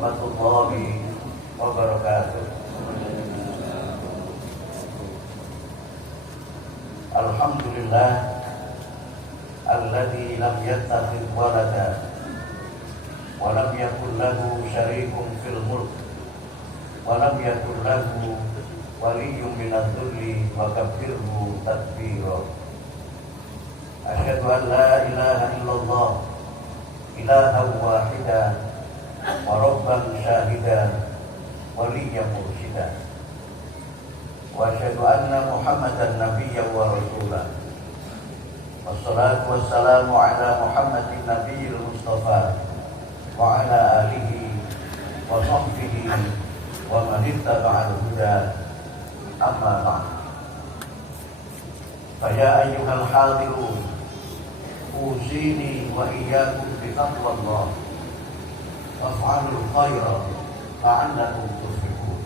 warahmatullahi wabarakatuh. Alhamdulillah alladzi lam yattakhidh walada wa lam yakul lahu syarikun fil mulk wa lam yakul lahu waliyyun minadh-dhulli wa kabbirhu takbira. Asyhadu an la ilaha illallah ilahan wahida wa rabban syahida waliyyan mursyida. Wa asyhadu anna Muhammadan nabiyyan wa rasulah. Wassalatu wassalamu ala Muhammadin nabiyil mustafa wa ala alihi wa sahbihi wa man ittaba'al huda. Amma ba'd. Fa ya ayyuhal hadirun usini wa iyyakum bi taqwallah waf'alul khaira la'allakum tuflihun.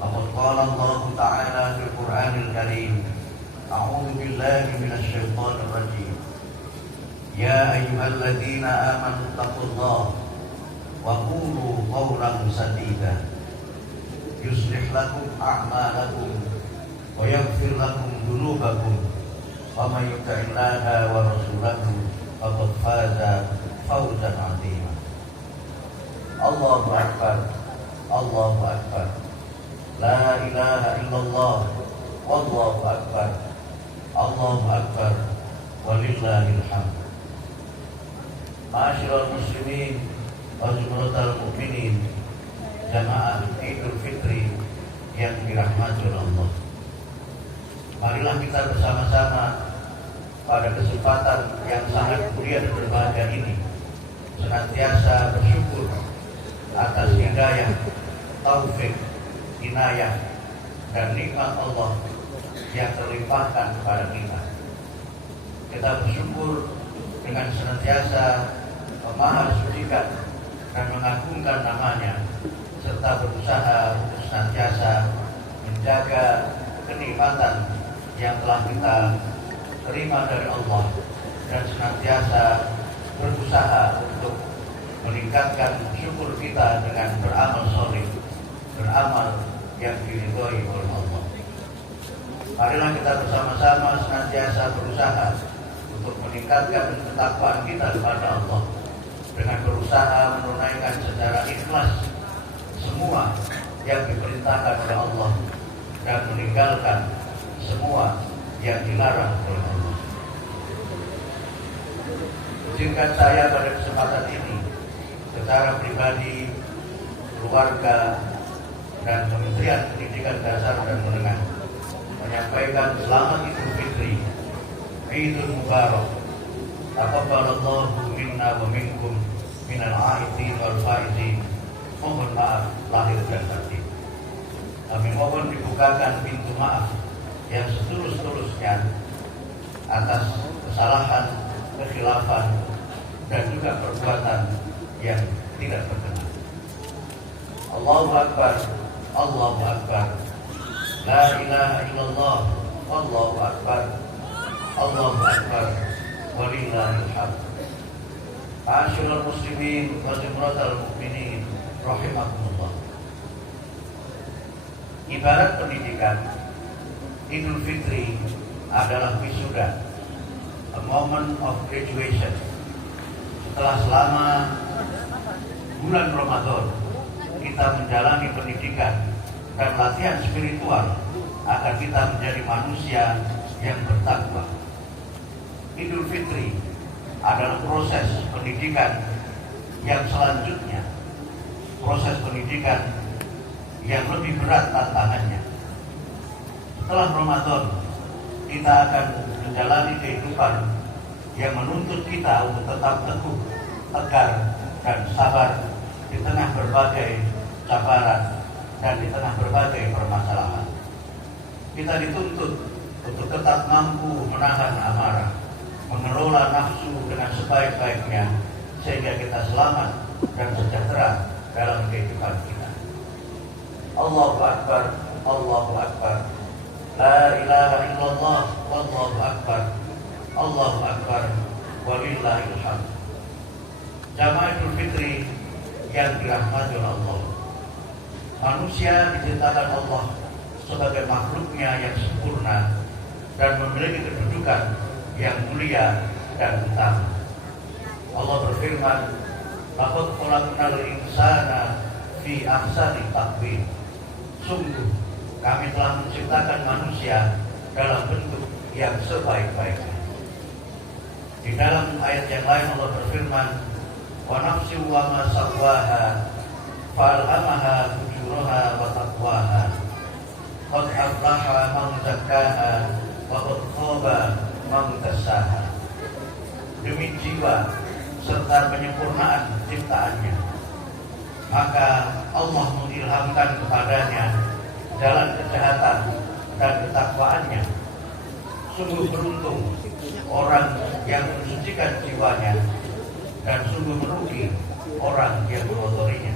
Laqad qala Allah ta'ala fil Qur'anil Karim, a'udzu billahi minasy syaithanir rajim. Ya ayyuhalladzina amanu taqullaha wa qulu qawlan sadida yuslih lakum a'malakum wa yaghfir lakum dhunubakum wa may yuti'illaha wa rasulahu faqad faza fawzan 'azima. Allahu akbar, Allahu akbar. La ilaha illallah, wallahu akbar, Allahu akbar, walillahil hamd. Ma'asyiral muslimin wa jumlatal mu'minin, jamaah Idul Fitri yang dirahmati Allah. Marilah kita bersama-sama pada kesempatan yang sangat mulia dan berbahagia ini senantiasa bersyukur atas hidayah, taufik, inayah dan nikmat Allah yang terlimpahkan kepada kita. Kita bersyukur dengan senantiasa memahasucikan dan mengagungkan namanya, serta berusaha untuk senantiasa menjaga kenikmatan yang telah kita terima dari Allah dan senantiasa berusaha untuk meningkatkan syukur kita dengan beramal sholih, beramal yang diridhoi oleh Allah. Marilah kita bersama-sama senantiasa berusaha untuk meningkatkan ketakwaan kita kepada Allah dengan berusaha menunaikan secara ikhlas semua yang diperintahkan oleh Allah dan meninggalkan semua yang dilarang oleh Allah. Izinkan saya pada kesempatan ini secara pribadi, keluarga, dan Kementerian Pendidikan Dasar dan Menengah menyampaikan selamat Idul Fitri, Idul Mubarak. Taqabbalallahu minna wa minkum minal aidin wal faizin. Mohon maaf lahir dan batin. Kami mohon dibukakan pintu maaf yang setulus-tulusnya atas kesalahan, kekhilafan, dan juga perbuatan yang tidak berkenan. Allahu akbar, Allahu akbar. La ilaha illallah, wallahu akbar, Allahu akbar, walillahil hamd. Ma'asyiral muslimin wa jumlatal mu'minin rahimakumullah. Ibarat pendidikan, Idul Fitri adalah wisuda, a moment of graduation. Setelah selama bulan Ramadan kita menjalani pendidikan dan latihan spiritual agar kita menjadi manusia yang bertakwa. Idul Fitri adalah proses pendidikan yang selanjutnya, proses pendidikan yang lebih berat tantangannya. Setelah Ramadan kita akan menjalani kehidupan yang menuntut kita untuk tetap teguh, tegar, dan sabar di tengah berbagai cabaran dan di tengah berbagai permasalahan. Kita dituntut untuk tetap mampu menahan amarah, mengelola nafsu dengan sebaik-baiknya sehingga kita selamat dan sejahtera dalam kehidupan kita. Allahu akbar, Allahu akbar. La ilaha illallah, wallahu akbar, Allahu akbar, walillahil hamd. Jamaah Idul Fitri yang dirahmati oleh Allah. Manusia diciptakan Allah sebagai makhluknya yang sempurna dan memiliki kedudukan yang mulia dan utama. Allah berfirman, "Laqad khalaqnal insana fi ahsani taqwim." Sungguh kami telah menciptakan manusia dalam bentuk yang sebaik-baiknya. Di dalam ayat yang lain Allah berfirman, "Wa nafsin wa ma sawwaha fa'alhamaha fujuraha wa taqwaha. Qad aflaha man zakkaha wa qad khaba man dassaha." Demi jiwa serta penyempurnaan ciptaannya, maka Allah mengilhamkan kepadanya jalan kejahatan dan ketakwaannya. Sungguh beruntung orang yang mensucikan jiwanya, dan sungguh merugi orang yang mengotorinya.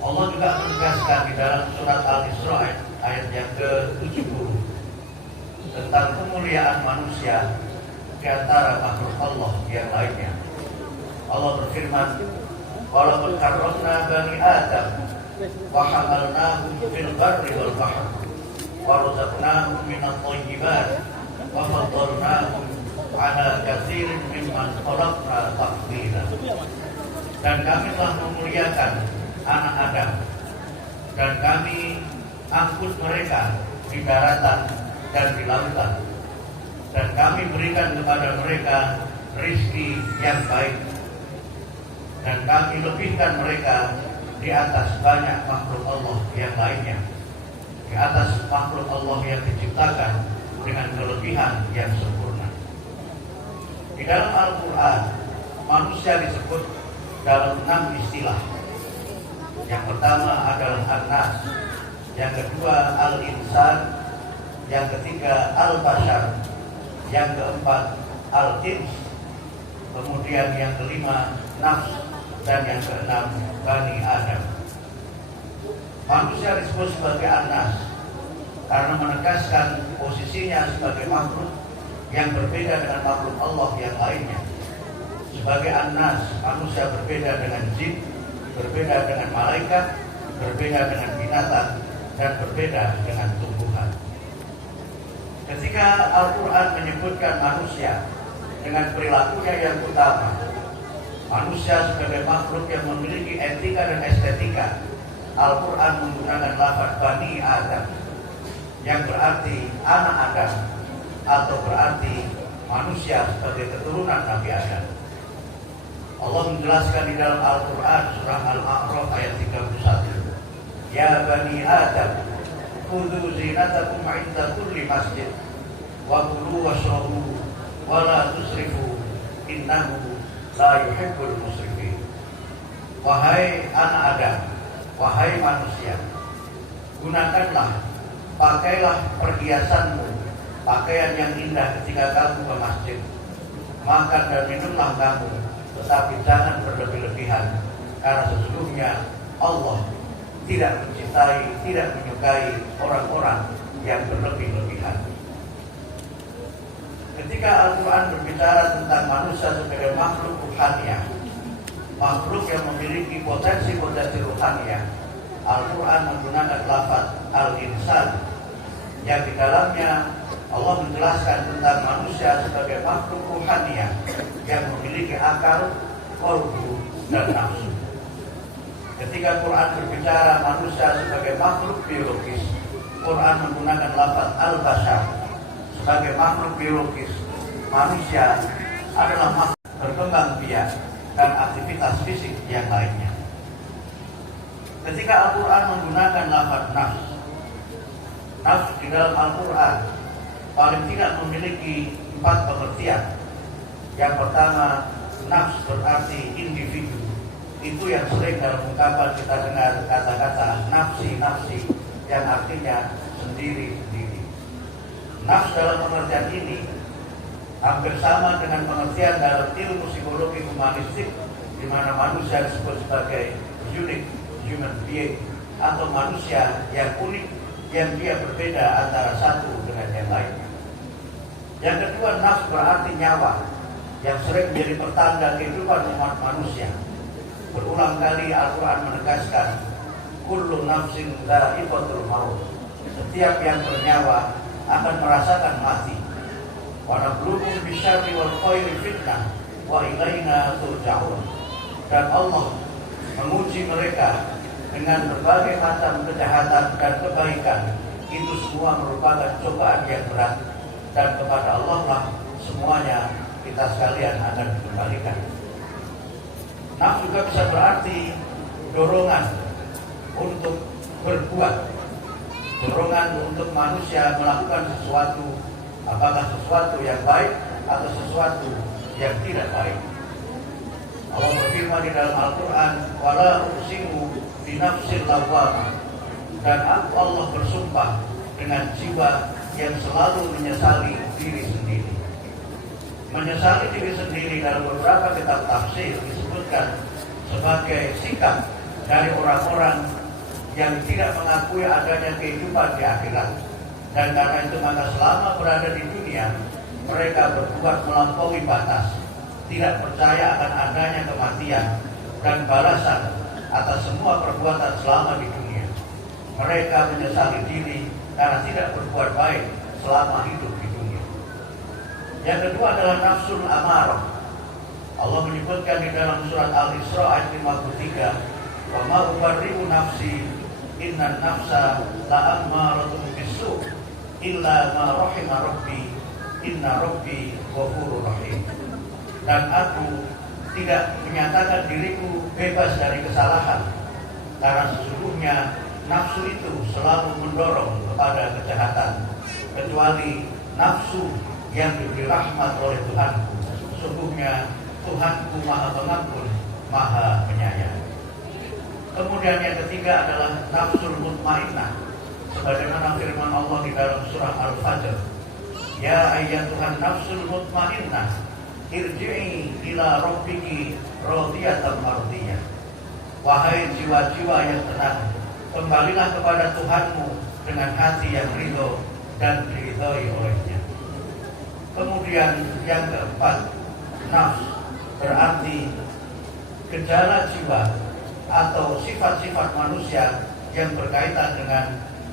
Allah juga menegaskan di dalam surat Al-Isra ayat yang ke-70 tentang kemuliaan manusia di antara makhluk Allah yang lainnya. Allah berfirman, "Walaqad karramna bani Adam wa hamalnahum fil barri wal bahr wa razaqnahum minat thayyibat wa faddalnahum ala katsirin mimman khalaqna tafdila." Dan kami telah memuliakan anak Adam, dan kami angkut mereka di daratan dan di lautan, dan kami berikan kepada mereka rizki yang baik, dan kami lebihkan mereka di atas banyak makhluk Allah yang lainnya, di atas makhluk Allah yang diciptakan dengan kelebihan yang sempurna. Di dalam Al-Quran, manusia disebut dalam 6 istilah. Yang pertama adalah An-Nas, yang kedua Al-Insan, yang ketiga Al-Bashar, yang keempat Al-Jins, kemudian yang kelima Nafs, dan yang keenam Bani Adam. Manusia disebut sebagai An-Nas karena menegaskan posisinya sebagai makhluk yang berbeda dengan makhluk Allah yang lainnya. Sebagai An-Nas, manusia berbeda dengan jin, berbeda dengan malaikat, berbeda dengan binatang, dan berbeda dengan tumbuhan. Ketika Al-Quran menyebutkan manusia dengan perilakunya yang utama, manusia sebagai makhluk yang memiliki etika dan estetika, Al-Quran menggunakan lafaz Bani Adam, yang berarti anak Adam, atau berarti manusia sebagai keturunan Nabi Adam. Allah menjelaskan di dalam Al-Quran surah Al-A'raf ayat 31, "Ya Bani Adam, khudhu zinatakum 'inda kulli masjid, wa kulu washrabu, wa la tusrifu, innahu la yuhibbul musrifin." Wahai anak Adam, wahai manusia, gunakanlah, pakailah perhiasanmu, pakaian yang indah ketika kamu ke masjid. Makan dan minumlah kamu, tetapi jangan berlebih-lebihan, karena sesungguhnya Allah tidak mencintai, tidak menyukai orang-orang yang berlebih-lebihan. Ketika Al-Quran berbicara tentang manusia sebagai makhluk ruhaniah, makhluk yang memiliki potensi-potensi ruhaniah, Al-Quran menggunakan lafaz Al-Insan, yang di dalamnya Allah menjelaskan tentang manusia sebagai makhluk ruhaniah yang memiliki akal, qalbu, dan nafsu. Ketika Quran berbicara manusia sebagai makhluk biologis, Quran menggunakan lafaz Al-Bashar. Sebagai makhluk biologis, manusia adalah makhluk berkembang biak dan aktivitas fisik yang lainnya. Ketika Al-Quran menggunakan lafaz nafs, nafs di dalam Al-Quran paling tidak memiliki 4 pengertian. Yang pertama, nafs berarti individu. Itu yang sering dalam ungkapan kita dengar kata-kata nafsi, yang artinya sendiri-sendiri. Nafs dalam pengertian ini hampir sama dengan pengertian dalam ilmu psikologi humanistik, di mana manusia disebut sebagai unique human being, atau manusia yang unik, yang dia berbeda antara satu dengan yang lainnya. Yang kedua, nafs berarti nyawa, yang sering menjadi pertanda kehidupan umat manusia. Berulang kali Al-Quran menegaskan, kullu nafsin dha'iqatul maut. Setiap yang bernyawa akan merasakan mati. Wa nabluukum bisyarri wal khairi fitnah wa ilaina turja'un. Dan Allah menguji mereka dengan berbagai macam kejahatan dan kebaikan. Itu semua merupakan cobaan yang berat, dan kepada Allah lah semuanya kita sekalian akan dikembalikan. Nafsu juga bisa berarti dorongan untuk berbuat, dorongan untuk manusia melakukan sesuatu, apakah sesuatu yang baik atau sesuatu yang tidak baik. Allah berfirman di dalam Al-Quran, wala uqsimu binafsil lawwamah. Dan aku Allah bersumpah dengan jiwa yang selalu menyesali diri sendiri. Menyesali diri sendiri dalam beberapa kitab tafsir disebutkan sebagai sikap dari orang-orang yang tidak mengakui adanya kehidupan di akhirat. Dan karena itu maka selama berada di dunia mereka berbuat melampaui batas, tidak percaya akan adanya kematian dan balasan atas semua perbuatan selama di dunia. Mereka menyesali diri karena tidak berbuat baik selama hidup di dunia. Yang kedua adalah nafsul amarah. Allah menyebutkan di dalam surat Al-Isra ayat 53, wa ma ubarri'u nafsi innan nafsa la'ammaratun bisu' illa ma rahima rabbi inna rabbi ghafurur rahim. Dan aku tidak menyatakan diriku bebas dari kesalahan, karena sesungguhnya nafsu itu selalu mendorong kepada kejahatan, kecuali nafsu yang diberi rahmat oleh Tuhanku. Sesungguhnya Tuhanku Maha Pengampun, Maha Penyayang. Kemudian yang ketiga adalah nafsul mutmainnah, sebagaimana firman Allah di dalam surah Al-Fajr, ya ayyatuhan nafsul mutmainnah irji'i ila rabbiki radiyatan mardiyah. Wahai jiwa-jiwa yang tenang, kembalilah kepada Tuhanmu dengan hati yang ridho dan diridhoi olehnya. Kemudian yang keempat, nafs berarti gejala jiwa atau sifat-sifat manusia yang berkaitan dengan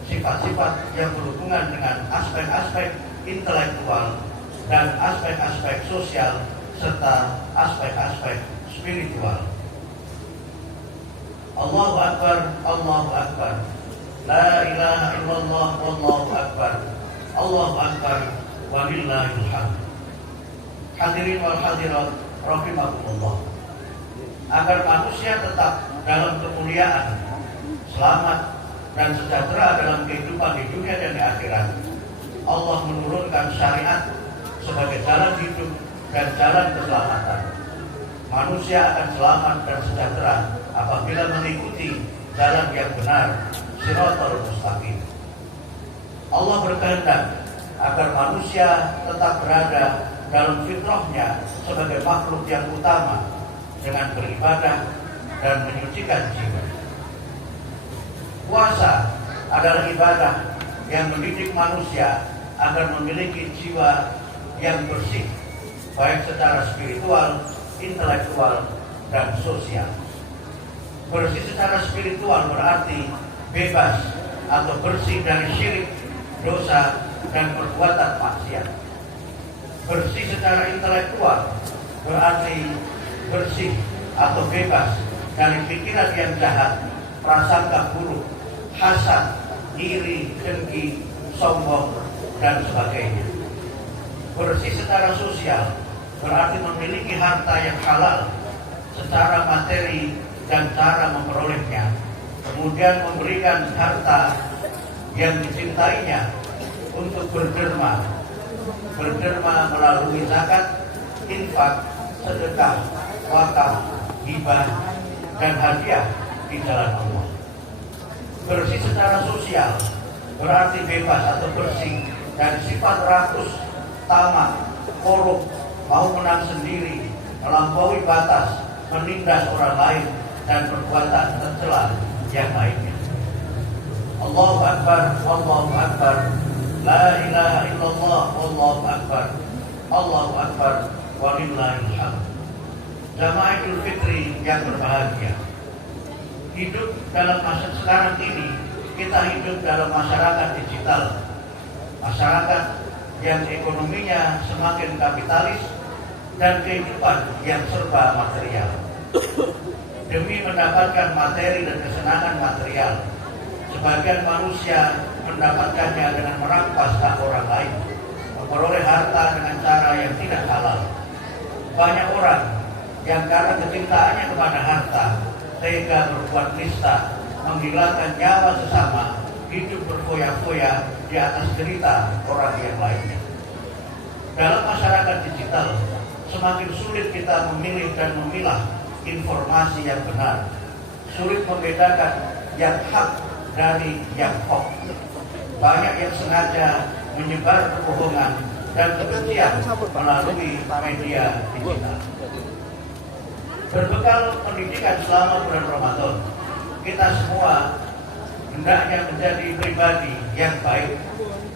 sifat-sifat yang berhubungan dengan aspek-aspek intelektual dan aspek-aspek sosial serta aspek-aspek spiritual. Allahu Akbar, Allahu Akbar, la ilaha illallah, wallahu akbar, Allahu Akbar, walillahil hamd. Hadirin wal hadirat rahimakumullah. Agar manusia tetap dalam kemuliaan, selamat dan sejahtera dalam kehidupan di dunia dan di akhirat, Allah menurunkan syariat sebagai jalan hidup dan jalan keselamatan. Manusia akan selamat dan sejahtera apabila mengikuti jalan yang benar, Shiratal Mustaqim. Allah berkehendak agar manusia tetap berada dalam fitrahnya sebagai makhluk yang utama dengan beribadah dan menyucikan jiwa. Puasa adalah ibadah yang mendidik manusia agar memiliki jiwa yang bersih, baik secara spiritual, intelektual, dan sosial. Bersih secara spiritual berarti bebas atau bersih dari syirik, dosa, dan perbuatan maksiat. Bersih secara intelektual berarti bersih atau bebas dari pikiran yang jahat, prasangka buruk, hasad, iri, dengki, sombong, dan sebagainya. Bersih secara sosial berarti memiliki harta yang halal secara materi dan cara memperolehnya, kemudian memberikan harta yang dicintainya untuk berderma melalui zakat, infak, sedekah, wakaf, hibah, dan hadiah di jalan Allah. Bersih secara sosial berarti bebas atau bersih dari sifat rakus, tamak, korup, mau menang sendiri, melampaui batas, menindas orang lain, dan perbuatan tercela yang lainnya. Allahu Akbar, Allahu Akbar, la ilaha illallah, Allahu Akbar, Allahu Akbar, walillahil hamd. Jamaah Idul Fitri yang berbahagia. Hidup dalam masa sekarang ini, kita hidup dalam masyarakat digital, masyarakat yang ekonominya semakin kapitalis dan kehidupan yang serba material. Demi mendapatkan materi dan kesenangan material, sebagian manusia mendapatkannya dengan merampas hak orang lain, memperoleh harta dengan cara yang tidak halal. Banyak orang yang karena kecintaannya kepada harta tega berbuat nista, menghilangkan nyawa sesama, hidup berfoya-foya di atas cerita orang yang lainnya. Dalam masyarakat digital, semakin sulit kita memilih dan memilah informasi yang benar. Sulit membedakan yang hak dari yang hoax. Banyak yang sengaja menyebar kebohongan dan kebencian melalui media digital. Berbekal pendidikan selama bulan Ramadan, kita semua hendaknya menjadi pribadi yang baik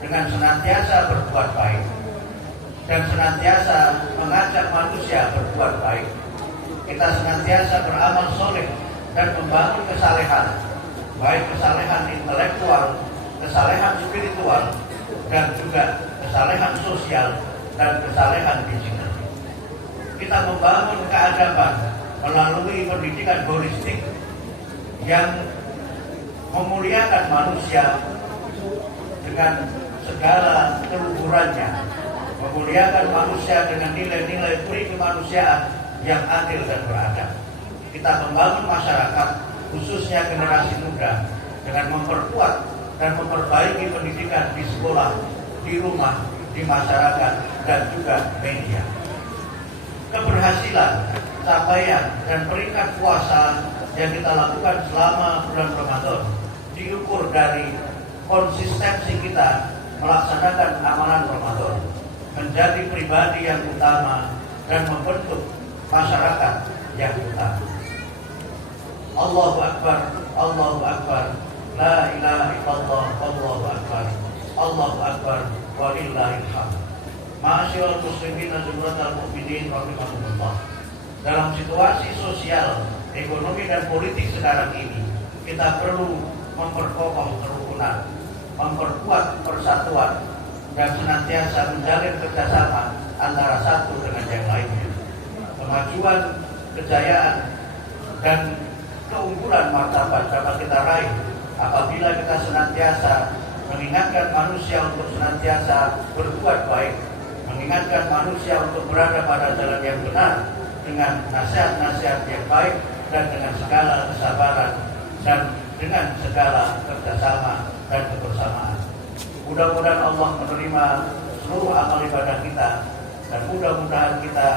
dengan senantiasa berbuat baik dan senantiasa mengajak manusia berbuat baik. Kita senantiasa beramal soleh dan membangun kesalehan, baik kesalehan intelektual, kesalehan spiritual, dan juga kesalehan sosial dan kesalehan digital. Kita membangun keadaban melalui pendidikan holistik yang memuliakan manusia dengan segala keluhurannya, memuliakan manusia dengan nilai-nilai puri kemanusiaan yang adil dan beradab. Kita membangun masyarakat, khususnya generasi muda, dengan memperkuat dan memperbaiki pendidikan di sekolah, di rumah, di masyarakat, dan juga media. Keberhasilan, capaian, dan peringkat puasa yang kita lakukan selama bulan Ramadan diukur dari konsistensi kita melaksanakan amalan Ramadan, menjadi pribadi yang utama dan membentuk masyarakat yang utama. Allahu Akbar, Allahu Akbar, la ilaha illallah, Allahu Akbar, Allahu Akbar, walillahil hamd. Ma'asyiral muslimin wa jumlatal mu'minin rahimakumullah. Dalam situasi sosial, ekonomi dan politik sekarang ini, kita perlu memperkokoh kerukunan, memperkuat persatuan, dan senantiasa menjalin kerjasama antara satu dengan yang lainnya. Kemajuan, kejayaan, dan keunggulan martabat dapat kita raih apabila kita senantiasa mengingatkan manusia untuk senantiasa berbuat baik, mengingatkan manusia untuk berada pada jalan yang benar dengan nasihat-nasihat yang baik dan dengan segala kesabaran dan dengan segala kerjasama dan kebersamaan. Mudah-mudahan Allah menerima seluruh amal ibadah kita dan mudah-mudahan kita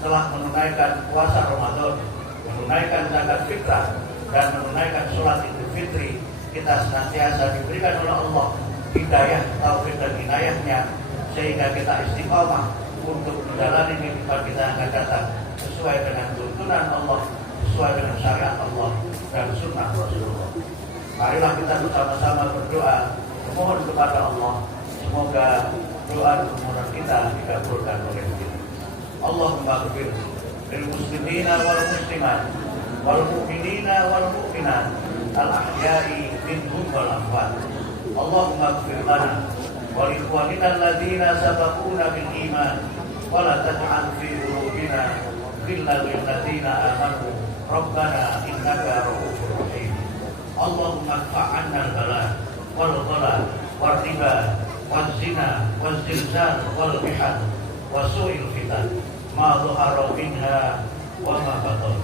setelah menunaikan puasa Ramadan, menunaikan zakat fitrah dan menunaikan sholat Idul Fitri, kita senantiasa diberikan oleh Allah hidayah, taufik dan inayahnya sehingga kita istiqamah untuk menjalani kehidupan kita yang akan datang sesuai dengan tuntunan Allah, sesuai dengan syariat Allah dan sunnah Rasulullah. Marilah kita bersama-sama berdoa, memohon kepada Allah semoga doa dan permohonan kita dikabulkan oleh kita. Allahumma ighfir lil muslimina wal muslimat wal mu'minina wal mu'minat al ahya'i minhum wal amwat. Allahumma ighfir lana wa li ikhwanina alladziina sabaquna bil iman wa la taj'al fi qulubina ghillan lil ladziina amanu rabbana innaka ra'ufur rahim. Allahumma adfa' 'anna al-bala wal ghala wal riba wal zina wal zilzal wal mihal wa su'il fitan ma dhahara minha wa ma batan.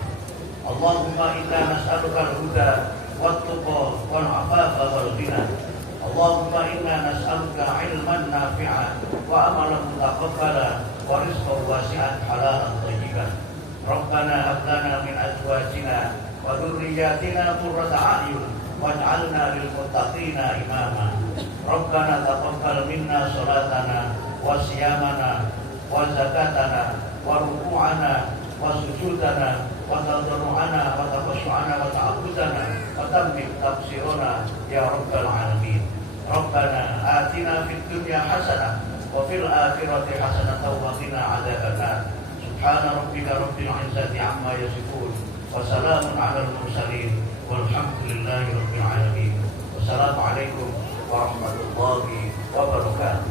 Allahumma inna nas'aluka al-huda wat tuqa wal 'afafa wal ghina. Allahumma inna nas'aluka 'ilman nafi'an wa amalan mutaqabbala wa rizqan wasi'an halalan thayyiban. Rabbana hab lana min azwajina wa dhurriyyatina qurrata a'yun waj'alna lil muttaqina imama. Rabbana taqabbal minna salatana wa siyamana wa zakatana wa ruku'ana wa sujudana wa tadarru'ana wa takhashu'ana wa ta'abbudana wa tammim tafsirana ya rabbal alamin. Rabbana atina fid dunya hasanah wa fil akhirati hasanah wa qina adzabannar. Subhana rabbika rabbil izzati amma yasifun. Wassalamun ala al-mursalin. Walhamdulillahi rabbil alamin. Wassalamualaikum warahmatullahi wabarakatuh.